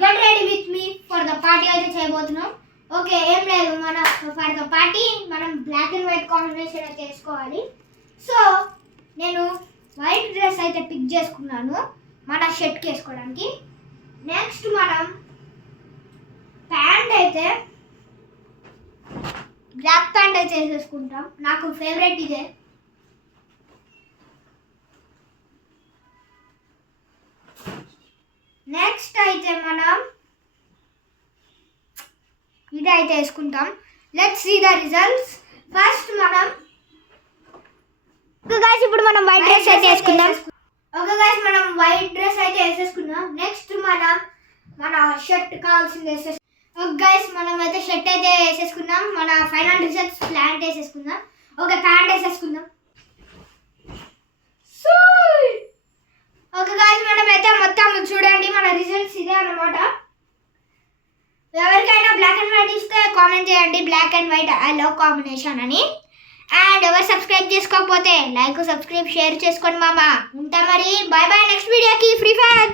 Get ready with me for the party అయితే చేయబోతున్నాం. Okay, ఏం లేదు, మన ఫర్ ద పార్టీ మనం బ్లాక్ అండ్ వైట్ కాంబినేషన్ అయితే వేసుకోవాలి. సో నేను వైట్ డ్రెస్ అయితే పిక్ చేసుకున్నాను మన షర్ట్కి వేసుకోవడానికి. నెక్స్ట్ మనం ప్యాంట్ అయితే బ్లాక్ ప్యాంట్ అయితే వేసేసుకుంటాం. నాకు ఫేవరెట్ ఇదే. నెక్స్ట్ అయితే మనం ఇది అయితే వేసుకుంటాం. Let's see the results. First మనం ఇప్పుడు మనం వైట్ డ్రెస్ అయితే వేసుకుందాం. ఓకే గైస్, మనం వైట్ డ్రెస్ అయితే వేసేసుకున్నాం. నెక్స్ట్ మనం మన షర్ట్ కావాల్సింది వేసేసుకుందాం. ఓకే గైస్, మనం అయితే షర్ట్ అయితే వేసేసుకున్నాం. మన ఫైనల్ రిజల్ట్స్ ప్యాంట్ వేసేసుకుందాం. ఓకే, ప్యాంట్ వేసేసుకుందాం. ఓకే గైస్, మనం అయితే మొత్తం చూడండి, మన రిజల్ట్స్ ఇదే అన్నమాట. ఎవరికైనా బ్లాక్ అండ్ వైట్ ఇస్తే కామెంట్ చేయండి, black and white I love combination అని. అండ్ ఎవరు సబ్స్క్రైబ్ చేసుకోకపోతే లైక్, సబ్స్క్రైబ్, షేర్ చేసుకోండి మామ. ఉంటా మరి, బాయ్ బాయ్. నెక్స్ట్ వీడియోకి ఫ్రీ ఫైర్.